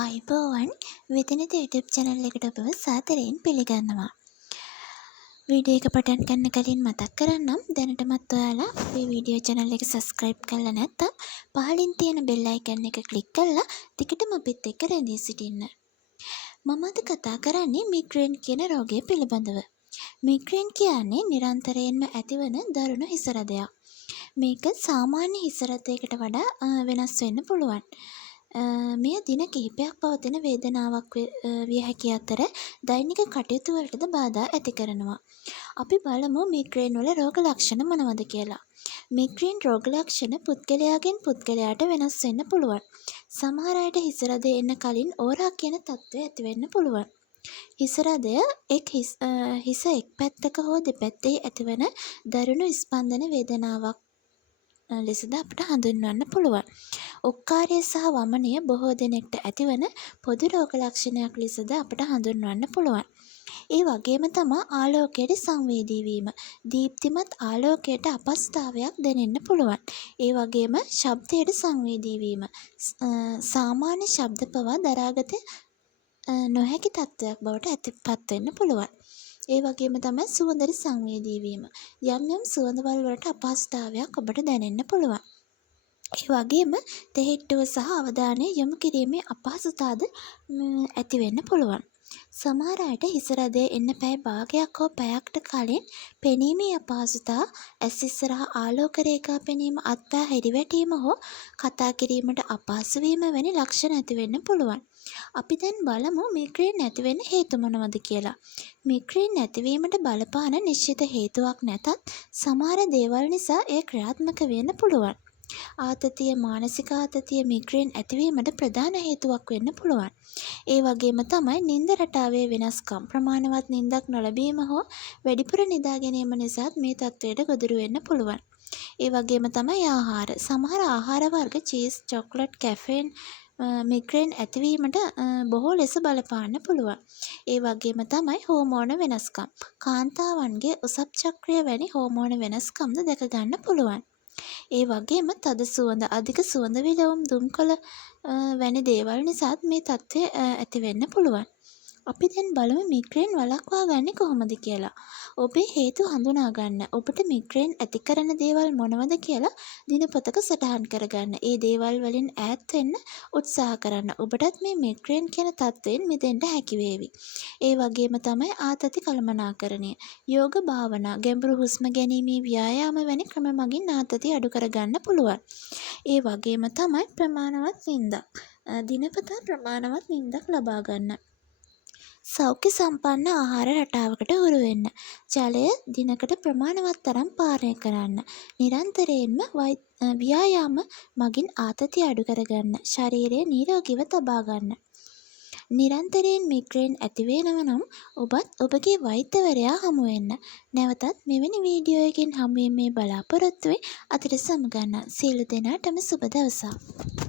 ආයිබෝවන් විදිනත YouTube channel එකට ඔබව සාදරයෙන් පිළිගන්නවා. වීඩියෝ එක පටන් ගන්න කලින් මතක් කරන්නම් දැනටමත් ඔයාලා අපේ වීඩියෝ channel එක subscribe කරලා නැත්නම් පහළින් තියෙන bell icon එක click කරලා ටිකටම අපිත් එක්ක රැඳී සිටින්න. මම අද කතා කරන්නේ migraine කියන රෝගය පිළිබඳව. migraine කියන්නේ නිරන්තරයෙන්ම ඇතිවන දරුණු හිස රදයක්. මේක සාමාන්‍ය හිස රදයකට වඩා වෙනස් වෙන්න පුළුවන්. මෙය දින කිහිපයක් පවතින වේදනාවක් විය හැකි අතර දෛනික කටයුතු වලටද බාධා ඇති කරනවා. අපි බලමු මිග්‍රේන් වල රෝග ලක්ෂණ මොනවද කියලා. මිග්‍රේන් රෝග ලක්ෂණ පුද්ගලයාගෙන් පුද්ගලයාට වෙනස් වෙන්න පුළුවන්. සමහර අයට හිස රදය එන්න කලින් ඕරා කියන තත්ත්වය ඇති වෙන්න පුළුවන්. හිස රදය හිස එක් පැත්තක හෝ දෙපැත්තේ ඇතිවන දරුණු ස්පන්දන වේදනාවක් ලෙසද අපට හඳුන්වන්න පුළුවන්. ඔක්කාරය සහ වමනය බොහෝ දෙනෙක්ට ඇතිවන පොදු රෝග ලක්ෂණයක් ලෙසද අපට හඳුන්වන්න පුළුවන්. ඒ වගේම තමා ආලෝකයට සංවේදී වීම. දීප්තිමත් ආලෝකයට අපහසුතාවයක් දැනෙන්න පුළුවන්. ඒ වගේම ශබ්දයට සංවේදී වීම. සාමාන්‍ය ශබ්ද පවා දරාගත නොහැකි තත්ත්වයක් බවට පත් වෙන්න පුළුවන්. ඒ වගේම තමයි සුවඳට සංවේදී වීම. යම් යම් සුවඳවල් වලට අපහසුතාවයක් ඔබට දැනෙන්න පුළුවන්. ඒ වගේම තෙහෙට්ටුව සහ අවධානය යොමු කිරීමේ අපහසුතාවද ඇති වෙන්න පුළුවන්. සමහර අයට හිස රදය එන්න පැය භාගයක් හෝ පැයකට කලින් පෙනීමේ අපහසුතා, ඇස් ඉස්සරහා ආලෝක රේඛා පෙනීම, අත්පා හැරිවැටීම හෝ කතා කිරීමට අපහසු වීම වැනි ලක්ෂණ ඇති වෙන්න පුළුවන්. අපි දැන් බලමු මිග්‍රේන් ඇති වෙන්න හේතු මොනවද කියලා. මිග්‍රේන් නැතිවීමට බලපාන නිශ්චිත හේතුවක් නැතත් සමහර දේවල් නිසා එය ක්‍රියාත්මක වෙන්න පුළුවන්. ආතතිය, මානසික ආතතිය මිග්‍රේන් ඇතිවීමට ප්‍රධාන හේතුවක් වෙන්න පුළුවන්. ඒ වගේම තමයි නින්ද රටාවේ වෙනස්කම්, ප්‍රමාණවත් නින්දක් නොලැබීම හෝ වැඩිපුර නිදා ගැනීම නිසාත් මේ තත්ත්වයට ගොදුරු වෙන්න පුළුවන්. ඒ වගේම තමයි ආහාර. සමහර ආහාර වර්ග චීස්, චොක්ලට්, කැෆේන් මිග්‍රේන් ඇතිවීමට බොහෝ ලෙස බලපාන්න පුළුවන්. ඒ වගේම තමයි හෝමෝන වෙනස්කම්. කාන්තාවන්ගේ උසප් චක්‍රය වැනි හෝමෝන වෙනස්කම්ද දැක ගන්න පුළුවන්. ඒ වගේම තද සුවඳ, අධික සුවඳ විලවුම්, දුම්කොළ වැනි දේවල් නිසාත් මේ තත්ත්වය ඇති වෙන්න පුළුවන්. අපි දැන් බලමු මිග්‍රේන් වළක්වා ගන්නේ කොහොමද කියලා. ඔබේ හේතු හඳුනා ගන්න. ඔබට මිග්‍රේන් ඇති කරන දේවල් මොනවද කියලා දිනපොතක සටහන් කරගන්න. ඒ දේවල් වලින් ඈත් වෙන්න උත්සාහ කරන්න. ඔබටත් මේ මිග්‍රේන් කියන තත්ත්වයෙන් මිදෙන්න හැකි වේවි. ඒ වගේම තමයි ආතති කළමනාකරණය, යෝග භාවනා, ගැඹුරු හුස්ම ගැනීමේ ව්‍යායාම වැනි ක්‍රම මගින් ආතති අඩු කරගන්න පුළුවන්. ඒ වගේම තමයි ප්‍රමාණවත් නින්දක්. දිනපතා ප්‍රමාණවත් නින්දක් ලබා ගන්න. සෞඛ්‍ය සම්පන්න ආහාර රටාවකට හුරු වෙන්න. ජලය දිනකට ප්‍රමාණවත් තරම් පානය කරන්න. නිරන්තරයෙන්ම ව්‍යායාම මගින් ආතතිය අඩු කරගන්න. ශරීරය නිරෝගීව තබා ගන්න. නිරන්තරයෙන් මිග්‍රේන් ඇති වෙනව නම් ඔබත් ඔබගේ වෛද්‍යවරයා හමු වෙන්න. නැවතත් මෙවැනි වීඩියෝ එකකින් හමු වීමේ බලාපොරොත්තුවෙන් අතට සමුගන්න. සියලු දෙනාටම සුබ දවසක්.